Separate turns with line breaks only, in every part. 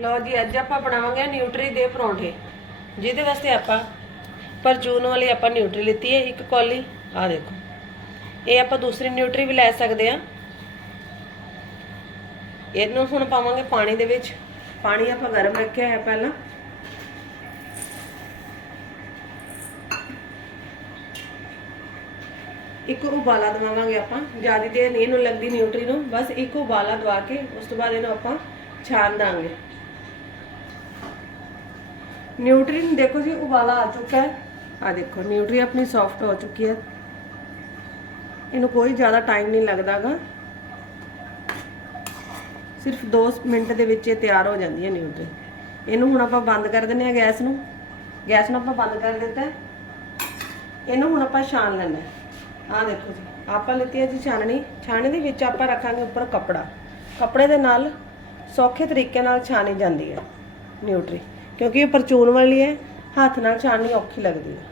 ਲਓ ਜੀ, ਅੱਜ ਆਪਾਂ ਬਣਾਵਾਂਗੇ ਨਿਊਟਰੀ ਦੇ ਪਰੌਂਠੇ। ਜਿਹਦੇ ਵਾਸਤੇ ਆਪਾਂ ਪਰਚੂਨ ਵਾਲੀ ਆਪਾਂ ਨਿਊਟਰੀ ਲਿੱਤੀ ਹੈ, ਇੱਕ ਕੌਲੀ। ਆ ਦੇਖੋ। ਇਹ ਆਪਾਂ ਦੂਸਰੀ ਨਿਊਟਰੀ ਵੀ ਲੈ ਸਕਦੇ ਆ ਇਹਨੂੰ ਹੁਣ ਪਾਵਾਂਗੇ ਪਾਣੀ ਦੇ ਵਿੱਚ। ਪਾਣੀ ਆਪਾਂ ਗਰਮ ਰੱਖਿਆ ਹੈ ਪਹਿਲਾਂ। ਇੱਕ ਉਬਾਲਾ ਦਵਾਵਾਂਗੇ ਆਪਾਂ। ਜ਼ਿਆਦਾ ਦੇਰ ਨਹੀਂ, ਇਹਨੂੰ ਲੱਗਦੀ ਨਿਊਟਰੀ ਨੂੰ। ਬਸ ਇੱਕ ਉਬਾਲਾ ਦਵਾ ਕੇ, ਉਸ ਤੋਂ ਬਾਅਦ ਇਹਨੂੰ ਆਪਾਂ ਛਾਣ ਦਾਂਗੇ। ਨਿਊਟਰੀ ਨੂੰ ਦੇਖੋ ਜੀ, ਉਬਾਲਾ ਆ ਚੁੱਕਾ ਹੈ। ਆ ਦੇਖੋ ਨਿਊਟਰੀ ਆਪਣੀ ਸੌਫਟ ਹੋ ਚੁੱਕੀ ਹੈ। ਇਹਨੂੰ ਕੋਈ ਜ਼ਿਆਦਾ ਟਾਈਮ ਨਹੀਂ ਲੱਗਦਾਗਾ। ਸਿਰਫ 2 ਮਿੰਟ ਦੇ ਵਿੱਚ ਇਹ ਤਿਆਰ ਹੋ ਜਾਂਦੀ ਹੈ ਨਿਊਟਰੀ ਇਹਨੂੰ ਹੁਣ ਆਪਾਂ ਬੰਦ ਕਰ ਦਿੰਦੇ ਆ ਗੈਸ ਨੂੰ। ਗੈਸ ਨੂੰ ਆਪਾਂ ਬੰਦ ਕਰ ਦਿੱਤਾ ਇਹਨੂੰ ਹੁਣ ਆਪਾਂ ਛਾਣ ਲੈਣਾ ਆ ਦੇਖੋ ਜੀ, ਆਪਾਂ ਲਿੱਤੀ ਹੈ ਜੀ ਛਾਣਨੀ। ਛਾਣਨੀ ਦੇ ਵਿੱਚ ਆਪਾਂ ਰੱਖਾਂਗੇ ਉੱਪਰ ਕੱਪੜਾ। ਕੱਪੜੇ ਦੇ ਨਾਲ ਸੌਖੇ ਤਰੀਕੇ ਨਾਲ ਛਾਣੀ ਜਾਂਦੀ ਹੈ ਨਿਊਟਰੀ ਕਿਉਂਕਿ ਇਹ ਪਰਚੂਨ ਵਾਲੀ ਹੈ, ਹੱਥ ਨਾਲ ਛਾਣਨੀ ਔਖੀ ਲੱਗਦੀ ਹੈ।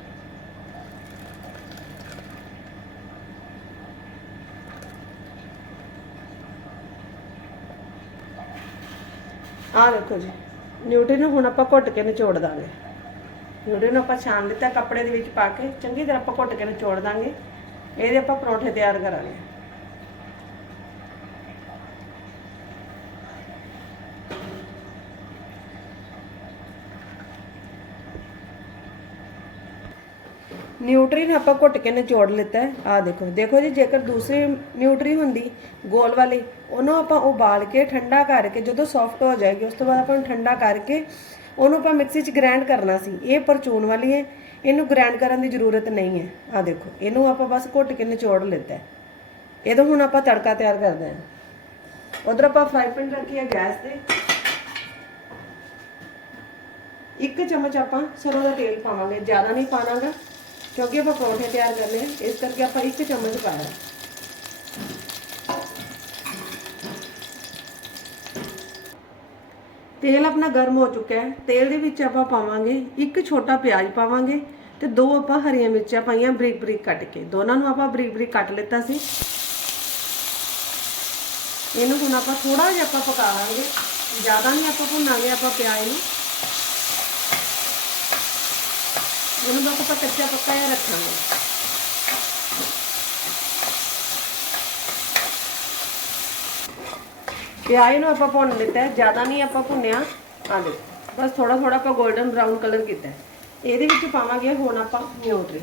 ਆ ਦੇਖੋ ਜੀ ਨਿਊਟਰੀ ਨੂੰ ਹੁਣ ਆਪਾਂ ਘੁੱਟ ਕੇ ਨਿਚੋੜ ਦਾਂਗੇ। ਨਿਊਟਰੀ ਨੂੰ ਆਪਾਂ ਛਾਣ ਦਿੱਤਾ, ਕੱਪੜੇ ਦੇ ਵਿੱਚ ਪਾ ਕੇ, ਚੰਗੀ ਤਰ੍ਹਾਂ ਆਪਾਂ ਘੁੱਟ ਕੇ ਨਿਚੋੜ ਦਾਂਗੇ। ਇਹਦੇ ਆਪਾਂ ਪਰੌਂਠੇ ਤਿਆਰ ਕਰਾਂਗੇ। ਨਿਊਟਰੀ ਨੂੰ ਆਪਾਂ ਘੁੱਟ ਕੇ ਨਿਚੋੜ ਲਿੱਤਾ ਹੈ। ਆ ਦੇਖੋ ਦੇਖੋ ਜੀ, ਜੇਕਰ ਦੂਸਰੀ ਨਿਊਟਰੀ ਹੁੰਦੀ, ਗੋਲ ਵਾਲੀ, ਉਹਨੂੰ ਆਪਾਂ ਉਬਾਲ ਕੇ ਠੰਡਾ ਕਰਕੇ, ਜਦੋਂ ਸੌਫਟ ਹੋ ਜਾਏਗੀ, ਉਸ ਤੋਂ ਬਾਅਦ ਆਪਾਂ ਨੂੰ ਠੰਡਾ ਕਰਕੇ, ਉਹਨੂੰ ਆਪਾਂ ਮਿਕਸੀ 'ਚ ਗ੍ਰਾਈਂਡ ਕਰਨਾ ਸੀ। ਇਹ ਪਰਚੂਨ ਵਾਲੀ ਹੈ, ਇਹਨੂੰ ਗ੍ਰਾਈਂਡ ਕਰਨ ਦੀ ਜ਼ਰੂਰਤ ਨਹੀਂ ਹੈ। ਆ ਦੇਖੋ, ਇਹਨੂੰ ਆਪਾਂ ਬਸ ਘੁੱਟ ਕੇ ਨਿਚੋੜ ਲਿੱਤਾ ਹੈ। ਇਹਦਾ ਹੁਣ ਆਪਾਂ ਤੜਕਾ ਤਿਆਰ ਕਰਦੇ ਹਾਂ। ਉਧਰ ਆਪਾਂ ਫਰਾਈ ਪੈਨ ਰੱਖੀ ਹੈ ਗੈਸ ਤੇ। ਇੱਕ ਚਮਚ ਆਪਾਂ ਸਰੋਂ ਦਾ ਤੇਲ ਪਾਵਾਂਗੇ, ਜ਼ਿਆਦਾ ਨਹੀਂ ਪਾਣਾਗਾ। ਕਿਉਂਕਿ ਆਪਾਂ ਪਰੌਂਠੇ ਤਿਆਰ ਕਰਨੇ ਆ, ਇਸ ਕਰਕੇ ਆਪਾਂ ਇੱਕ ਚਮਚ ਪਾਇਆ। ਤੇਲ ਆਪਣਾ ਗਰਮ ਹੋ ਚੁੱਕਾ ਹੈ। ਤੇਲ ਦੇ ਵਿੱਚ ਆਪਾਂ ਪਾਵਾਂਗੇ ਇੱਕ ਛੋਟਾ ਪਿਆਜ਼ ਪਾਵਾਂਗੇ ਤੇ ਦੋ ਆਪਾਂ ਹਰੀਆਂ ਮਿਰਚਾਂ ਪਾਈਆਂ ਬਰੀਕ ਬਰੀਕ ਕੱਟ ਕੇ। ਦੋਨਾਂ ਨੂੰ ਆਪਾਂ ਬਰੀਕ ਬਰੀਕ ਕੱਟ ਲਿੱਤਾ ਸੀ। ਇਹਨੂੰ ਹੁਣ ਆਪਾਂ ਥੋੜਾ ਜਿਹਾ ਆਪਾਂ ਪਕਾ ਲਾਂਗੇ। ਜ਼ਿਆਦਾ ਨਹੀਂ ਆਪਾਂ ਭੁੰਨਾਂਗੇ ਆਪਾਂ ਪਿਆਜ਼ ਨੂੰ। ਉਹਨੂੰ ਬਸ ਆਪਾਂ ਕੱਚਾ ਪੱਕਾ ਹੀ ਰੱਖਾਂਗੇ। ਪਿਆਜ਼ ਨੂੰ ਆਪਾਂ ਭੁੰਨ ਲਿੱਤਾ ਹੈ। ਜ਼ਿਆਦਾ ਨਹੀਂ ਆਪਾਂ ਭੁੰਨਿਆ। ਆ ਬਸ ਥੋੜਾ ਥੋੜਾ ਆਪਾਂ 골ਡਨ ਬ੍ਰਾਊਨ ਕਲਰ ਕੀਤਾ ਇਹਦੇ ਵਿੱਚ ਪਾਵਾਂਗੇ ਹੁਣ ਆਪਾਂ ਨਿਊਟਰੀ।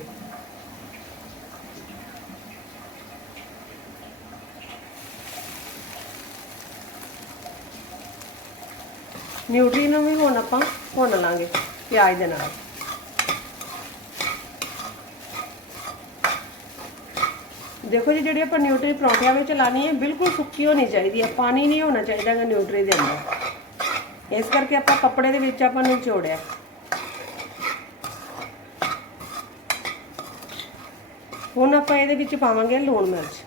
ਨਿਊਟਰੀ ਨੂੰ ਵੀ ਹੁਣ ਆਪਾਂ ਭੁੰਨ ਲਾਂਗੇ ਪਿਆਜ਼ ਦੇ ਨਾਲ। ਦੇਖੋ ਜੀ, ਜਿਹੜੀ ਆਪਾਂ ਨਿਊਟਰੀ ਪਰੌਂਠਿਆਂ ਵਿੱਚ ਲਾਣੀ ਹੈ ਬਿਲਕੁਲ ਸੁੱਕੀ ਹੋਣੀ ਚਾਹੀਦੀ ਹੈ, ਪਾਣੀ ਨਹੀਂ ਹੋਣਾ ਚਾਹੀਦਾ ਗਾ ਨਿਊਟਰੀ ਦੇ ਅੰਦਰ। ਇਸ ਕਰਕੇ ਆਪਾਂ ਕੱਪੜੇ ਦੇ ਵਿੱਚ ਆਪਾਂ ਨੂੰ ਨਿਚੋੜਿਆ ਹੁਣ ਆਪਾਂ ਇਹਦੇ ਵਿੱਚ ਪਾਵਾਂਗੇ ਲੂਣ ਮਿਰਚ।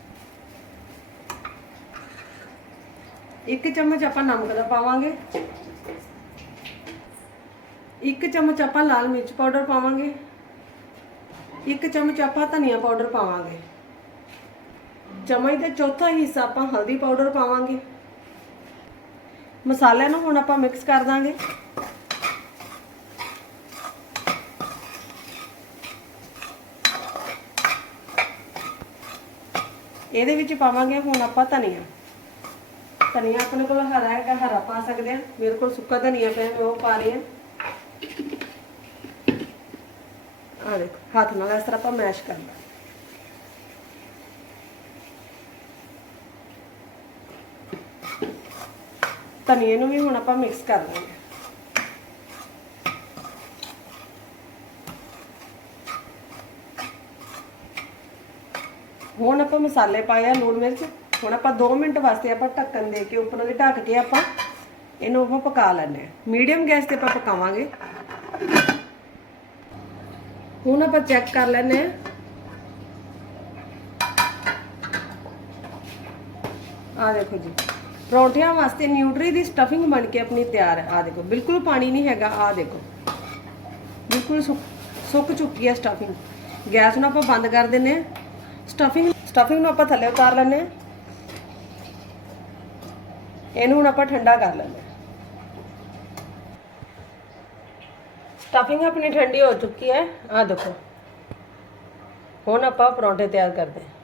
ਇੱਕ ਚਮਚ ਆਪਾਂ ਨਮਕ ਦਾ ਪਾਵਾਂਗੇ। ਇੱਕ ਚਮਚ ਆਪਾਂ ਲਾਲ ਮਿਰਚ ਪਾਊਡਰ ਪਾਵਾਂਗੇ। ਇੱਕ ਚਮਚ ਆਪਾਂ ਧਨੀਆ ਪਾਊਡਰ ਪਾਵਾਂਗੇ। ਚਮਚ ਦਾ ਚੌਥਾ ਹਿੱਸਾ ਆਪਾਂ ਹਲਦੀ ਪਾਊਡਰ ਪਾਵਾਂਗੇ। ਮਸਾਲਿਆਂ ਨੂੰ ਹੁਣ ਆਪਾਂ ਮਿਕਸ ਕਰ ਦਾਂਗੇ। ਇਹਦੇ ਵਿੱਚ ਪਾਵਾਂਗੇ ਹੁਣ ਆਪਾਂ ਧਨੀਆ। ਧਨੀਆ ਆਪਣੇ ਕੋਲ ਹਰਾ ਹੈਗਾ, ਹਰਾ ਪਾ ਸਕਦੇ ਆ ਮੇਰੇ ਕੋਲ ਸੁੱਕਾ ਧਨੀਆ ਪਿਆ, ਮੈਂ ਉਹ ਪਾ ਰਹੀ ਹਾਂ। ਆ ਦੇਖੋ, ਹੱਥ ਨਾਲ ਇਸ ਤਰ੍ਹਾਂ ਆਪਾਂ ਮੈਸ਼ ਕਰਨਾ ਧਨੀਏ ਨੂੰ ਵੀ ਹੁਣ ਆਪਾਂ ਮਿਕਸ ਕਰ ਲਾਂਗੇ ਹੁਣ ਆਪਾਂ ਮਸਾਲੇ ਪਾਏ ਆ ਲੂਣ ਮਿਰਚ, ਹੁਣ ਆਪਾਂ 2 ਮਿੰਟ ਵਾਸਤੇ ਆਪਾਂ ਢੱਕਣ ਦੇ ਕੇ ਉੱਪਰੋਂ ਦੀ ਢੱਕ ਕੇ ਆਪਾਂ ਇਹਨੂੰ ਆਪਾਂ ਪਕਾ ਲੈਣੇ ਆ ਮੀਡੀਅਮ ਗੈਸ ਤੇ ਆਪਾਂ ਪਕਾਵਾਂਗੇ। ਹੁਣ ਆਪਾਂ ਚੈੱਕ ਕਰ ਲੈਣੇ ਆ ਆ ਦੇਖੋ ਜੀ। ਪਰੌਂਠਿਆਂ ਵਾਸਤੇ ਨਿਊਟਰੀ ਦੀ ਸਟਫਿੰਗ ਬਣ ਕੇ ਆਪਣੀ ਤਿਆਰ ਹੈ। ਆ ਦੇਖੋ, ਬਿਲਕੁਲ ਪਾਣੀ ਨਹੀਂ ਹੈਗਾ ਆ ਦੇਖੋ। ਬਿਲਕੁਲ ਸੁੱਕ- ਸੁੱਕ ਚੁੱਕੀ ਹੈ ਸਟਫਿੰਗ। ਗੈਸ ਨੂੰ ਆਪਾਂ ਬੰਦ ਕਰ ਦਿੰਨੇ ਆ ਸਟਫਿੰਗ ਸਟਫਿੰਗ ਨੂੰ ਆਪਾਂ ਥੱਲੇ ਉਤਾਰ ਲੈਂਦੇ ਆ ਇਹਨੂੰ ਹੁਣ ਆਪਾਂ ਠੰਡਾ ਕਰ ਲੈਂਦੇ ਹਾਂ। ਸਟਫਿੰਗ ਆਪਣੀ ਠੰਡੀ ਹੋ ਚੁੱਕੀ ਹੈ। ਆ ਦੇਖੋ। ਹੁਣ ਆਪਾਂ ਪਰੌਂਠੇ ਤਿਆਰ ਕਰਦੇ ਹਾਂ।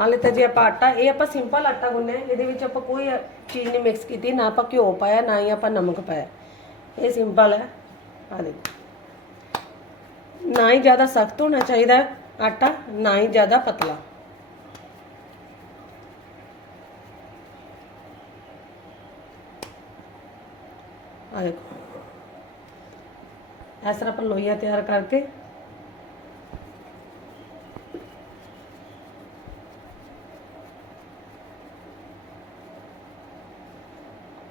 ਆ ਲਿੱਤਾ ਜੀ ਆਪਾਂ ਆਟਾ, ਇਹ ਆਪਾਂ ਸਿੰਪਲ ਆਟਾ ਗੁੰਨਿਆ ਹੈ। ਇਹਦੇ ਵਿੱਚ ਆਪਾਂ ਕੋਈ ਚੀਜ਼ ਨਹੀਂ ਮਿਕਸ ਕੀਤੀ, ਨਾ ਆਪਾਂ ਘਿਓ ਪਾਇਆ, ਨਾ ਹੀ ਆਪਾਂ ਨਮਕ ਪਾਇਆ। ਇਹ ਸਿੰਪਲ ਹੈ। ਆ ਦੇਖੋ। ਨਾ ਹੀ ਜ਼ਿਆਦਾ ਸਖਤ ਹੋਣਾ ਚਾਹੀਦਾ ਹੈ ਆਟਾ, ਨਾ ਹੀ ਜ਼ਿਆਦਾ ਪਤਲਾ। ਆ ਦੇਖੋ। ਇਸ ਤਰ੍ਹਾਂ ਆਪਾਂ ਲੋਈਆਂ ਤਿਆਰ ਕਰਕੇ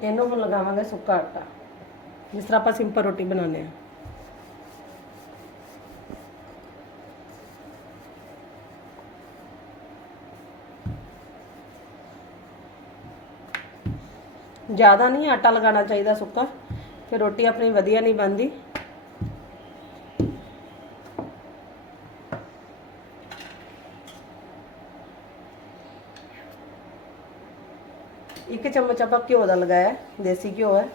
ਇਹਨੂੰ ਹੁਣ ਲਗਾਵਾਂਗੇ ਸੁੱਕਾ ਆਟਾ ਜਿਸ ਤਰ੍ਹਾਂ ਆਪਾਂ ਸਿੰਪਲ ਰੋਟੀ ਬਣਾਉਂਦੇ ਆ ਜ਼ਿਆਦਾ ਨਹੀਂ ਆਟਾ ਲਗਾਉਣਾ ਚਾਹੀਦਾ ਸੁੱਕਾ ਫਿਰ ਰੋਟੀ ਆਪਣੀ ਵਧੀਆ ਨਹੀਂ ਬਣਦੀ ਇੱਕ ਚਮਚ ਆਪਾਂ ਘਿਓ ਦਾ ਲਗਾਇਆ ਹੈ, ਦੇਸੀ ਘਿਓ ਹੈ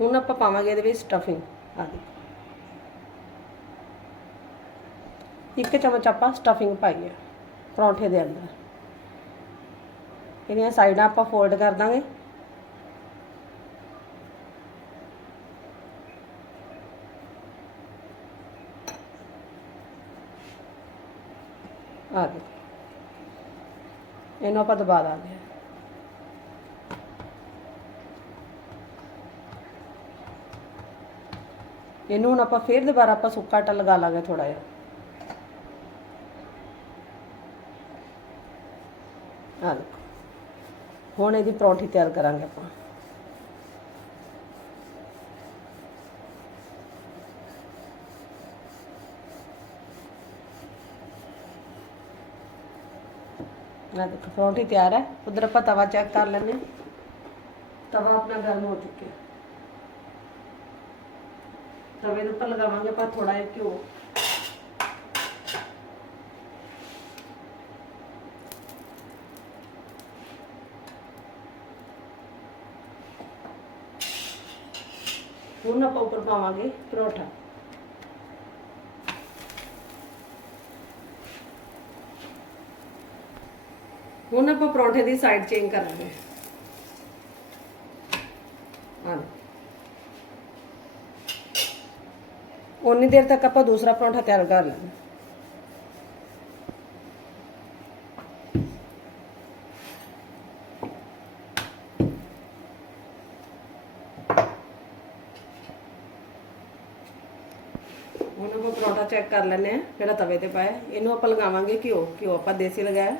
ਹੁਣ ਆਪਾਂ ਪਾਵਾਂਗੇ ਇਹਦੇ ਵਿੱਚ ਸਟਫਿੰਗ ਆ ਦੇਖੋ ਇੱਕ ਚਮਚ ਆਪਾਂ ਸਟਫਿੰਗ ਪਾਈ ਹੈ ਪਰੌਂਠੇ ਦੇ ਅੰਦਰ ਇਹਦੀਆਂ ਸਾਈਡਾਂ ਆਪਾਂ ਫੋਲਡ ਕਰ ਦਾਂਗੇ ਆ ਦੇਖੋ ਇਹਨੂੰ ਆਪਾਂ ਦਬਾ ਦਾਂਗੇ। ਇਹਨੂੰ ਹੁਣ ਆਪਾਂ ਫੇਰ ਦੁਬਾਰਾ ਆਪਾਂ ਸੁੱਕਾ ਆਟਾ ਲਗਾ ਲਾਂਗੇ ਥੋੜਾ ਜਿਹਾ। ਆ ਹੁਣ ਇਹਦੀ ਪਰੌਂਠੀ ਤਿਆਰ ਕਰਾਂਗੇ ਆਪਾਂ। ਆ ਦੇਖੋ ਪਰੌਂਠੀ ਤਿਆਰ ਹੈ। ਉਧਰ ਆਪਾਂ ਤਵਾ ਚੈੱਕ ਕਰ ਲੈਂਦੇ ਤਵਾ ਆਪਣਾ ਗਰਮ ਹੋ ਚੁੱਕਿਆ ਤਵੇ ਦੇ ਉੱਪਰ ਲਗਾਵਾਂਗੇ ਆਪਾਂ ਥੋੜਾ ਜਿਹਾ ਘਿਓ। ਹੁਣ ਆਪਾਂ ਉੱਪਰ ਪਾਵਾਂਗੇ ਪਰੌਠਾ। ਹੁਣ ਆਪਾਂ ਪਰੌਂਠੇ ਦੀ ਸਾਈਡ ਚੇਂਜ ਕਰਾਂਗੇ ਹਾਂ। ਉਨੀ ਦੇਰ ਤੱਕ ਆਪਾਂ ਦੂਸਰਾ ਪਰੌਂਠਾ ਤਿਆਰ ਕਰ ਲਾਂਗੇ ਹੁਣ ਆਪਾਂ ਪਰੌਂਠਾ ਚੈੱਕ ਕਰ ਲੈਂਦੇ ਆ ਜਿਹੜਾ ਤਵੇ ਤੇ ਪਾਇਆ। ਇਹਨੂੰ ਆਪਾਂ ਲਗਾਵਾਂਗੇ ਘਿਓ। ਘਿਓ ਆਪਾਂ ਦੇਸੀ ਲਗਾਇਆ।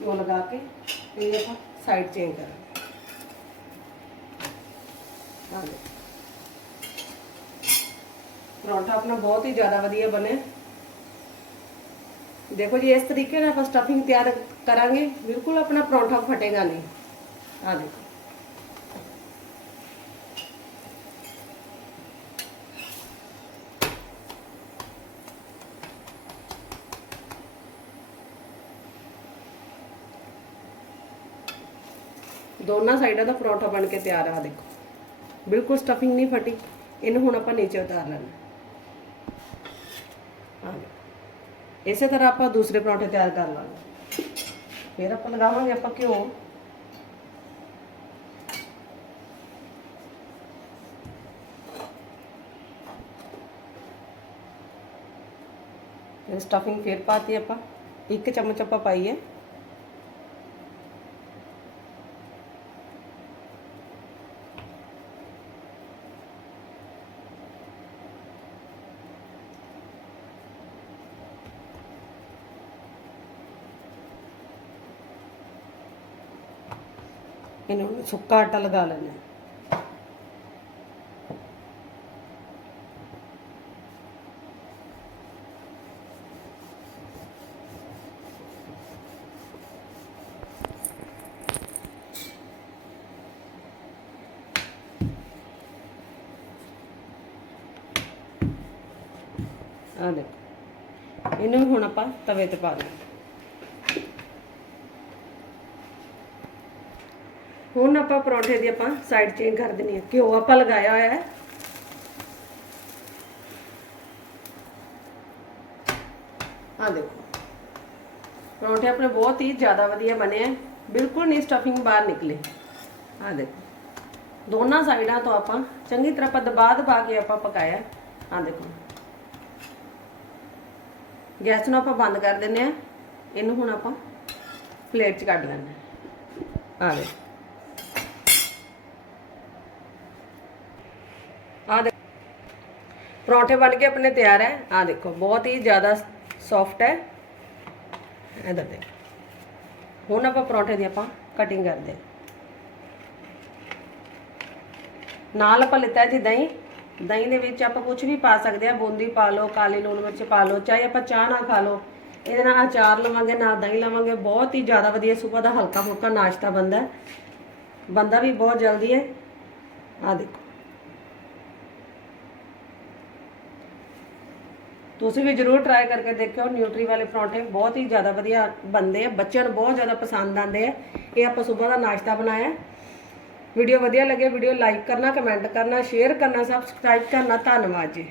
ਘਿਓ ਲਗਾ ਕੇ ਇਹ ਆਪਾਂ ਸਾਈਡ ਚੇਂਜ ਕਰਾਂਗੇ ਆ ਲਓ ਪਰੌਂਠਾ ਆਪਣਾ ਬਹੁਤ ਹੀ ਜ਼ਿਆਦਾ ਵਧੀਆ ਬਣਿਆ ਦੇਖੋ ਜੀ ਇਸ ਤਰੀਕੇ ਨਾਲ ਆਪਾਂ ਸਟਫਿੰਗ ਤਿਆਰ ਕਰਾਂਗੇ ਬਿਲਕੁਲ ਆਪਣਾ ਪਰੌਂਠਾ ਫਟੇਗਾ ਨਹੀਂ ਆ ਦੇਖੋ ਦੋਨਾਂ ਸਾਈਡਾਂ ਦਾ ਪਰੌਂਠਾ ਬਣ ਕੇ ਤਿਆਰ ਆ ਦੇਖੋ। ਬਿਲਕੁਲ ਸਟਫਿੰਗ ਨਹੀਂ ਫਟੀ। ਇਹਨੂੰ ਹੁਣ ਆਪਾਂ ਨੀਚੇ ਉਤਾਰ ਲੈਣਾ ਆ ਇਸੇ ਤਰ੍ਹਾਂ ਆਪਾਂ ਦੂਸਰੇ ਪਰੌਂਠੇ ਤਿਆਰ ਕਰ ਲਾਂਗੇ। ਫਿਰ ਆਪਾਂ ਲਗਾਵਾਂਗੇ ਆਪਾਂ ਘਿਓ। ਸਟਫਿੰਗ ਫੇਰ ਪਾਤੀ ਆਪਾਂ। ਇੱਕ ਚਮਚ ਆਪਾਂ ਪਾਈ ਹੈ। ਇਹਨੂੰ ਸੁੱਕਾ ਆਟਾ ਲਗਾ ਲੈਣਾ ਹੈ। ਆ ਦੇਖੋ ਇਹਨੂੰ ਹੁਣ ਆਪਾਂ ਤਵੇ ਤੇ ਪਾ ਦਾਂਗੇ ਹੁਣ ਆਪਾਂ ਪਰੌਂਠੇ ਦੀ ਆਪਾਂ ਸਾਈਡ ਚੇਂਜ ਕਰ ਦੇਣੀ ਹੈ। ਘਿਓ ਆਪਾਂ ਲਗਾਇਆ ਹੋਇਆ ਹੈ। ਆ ਦੇਖੋ। ਪਰੌਂਠੇ ਆਪਣੇ ਬਹੁਤ ਹੀ ਜ਼ਿਆਦਾ ਵਧੀਆ ਬਣੇ ਆ ਬਿਲਕੁਲ ਨਹੀਂ ਸਟਫਿੰਗ ਬਾਹਰ ਨਿਕਲੇ। ਆ ਦੇਖੋ। ਦੋਨਾਂ ਸਾਈਡਾਂ ਤੋਂ ਆਪਾਂ ਚੰਗੀ ਤਰ੍ਹਾਂ ਆਪਾਂ ਦਬਾ ਦਬਾ ਕੇ ਆਪਾਂ ਪਕਾਇਆ ਆ ਦੇਖੋ। ਗੈਸ ਨੂੰ ਆਪਾਂ ਬੰਦ ਕਰ ਦਿੰਨੇ ਆ ਇਹਨੂੰ ਹੁਣ ਆਪਾਂ ਪਲੇਟ 'ਚ ਕੱਢ ਲੈਣਾ ਆ ਦੇਖੋ ਆ ਦੇਖੋ ਪਰੌਂਠੇ ਬਣ ਕੇ ਆਪਣੇ ਤਿਆਰ ਹੈ। ਆ ਦੇਖੋ, ਬਹੁਤ ਹੀ ਜ਼ਿਆਦਾ ਸੌਫਟ ਹੈ। ਇਧਰ ਦੇ ਹੁਣ ਆਪਾਂ ਪਰੌਂਠੇ ਦੀ ਆਪਾਂ ਕਟਿੰਗ ਕਰਦੇ ਹਾਂ। ਨਾਲ ਆਪਾਂ ਲਿੱਤਾ ਜੀ ਦਹੀਂ। ਦਹੀਂ ਦੇ ਵਿੱਚ ਆਪਾਂ ਕੁਝ ਵੀ ਪਾ ਸਕਦੇ ਆ ਬੂੰਦੀ ਪਾ ਲਓ, ਕਾਲੀ ਲੂਣ ਮਿਰਚ ਪਾ ਲਓ, ਚਾਹੇ ਆਪਾਂ ਚਾਹ ਨਾਲ ਖਾ ਲਓ। ਇਹਦੇ ਨਾਲ ਅਚਾਰ ਲਵਾਂਗੇ, ਨਾਲ ਦਹੀਂ ਲਵਾਂਗੇ। ਬਹੁਤ ਹੀ ਜ਼ਿਆਦਾ ਵਧੀਆ ਸਵੇਰ ਦਾ ਹਲਕਾ ਫੁਲਕਾ ਨਾਸ਼ਤਾ ਬਣਦਾ ਹੈ। ਬਣਦਾ ਵੀ ਬਹੁਤ ਜਲਦੀ ਹੈ। ਆ ਦੇਖੋ। ਤੁਸੀਂ ਵੀ ਜਰੂਰ ਟਰਾਈ ਕਰਕੇ ਦੇਖਿਓ ਨਿਊਟਰੀ ਵਾਲੇ ਪਰੌਂਠੇ ਬਹੁਤ ਹੀ ਜ਼ਿਆਦਾ ਵਧੀਆ ਬਣਦੇ ਆ, ਬੱਚਿਆਂ ਨੂੰ ਬਹੁਤ ਜ਼ਿਆਦਾ ਪਸੰਦ ਆਉਂਦੇ ਆ। ਇਹ ਆਪਾਂ ਸਵੇਰ ਦਾ ਨਾਸ਼ਤਾ ਬਣਾਇਆ। ਵੀਡੀਓ ਵਧੀਆ ਲੱਗੇ ਵੀਡੀਓ ਲਾਈਕ ਕਰਨਾ ਕਮੈਂਟ ਕਰਨਾ ਸ਼ੇਅਰ ਕਰਨਾ ਸਬਸਕ੍ਰਾਈਬ ਕਰਨਾ, ਧੰਨਵਾਦ ਜੀ।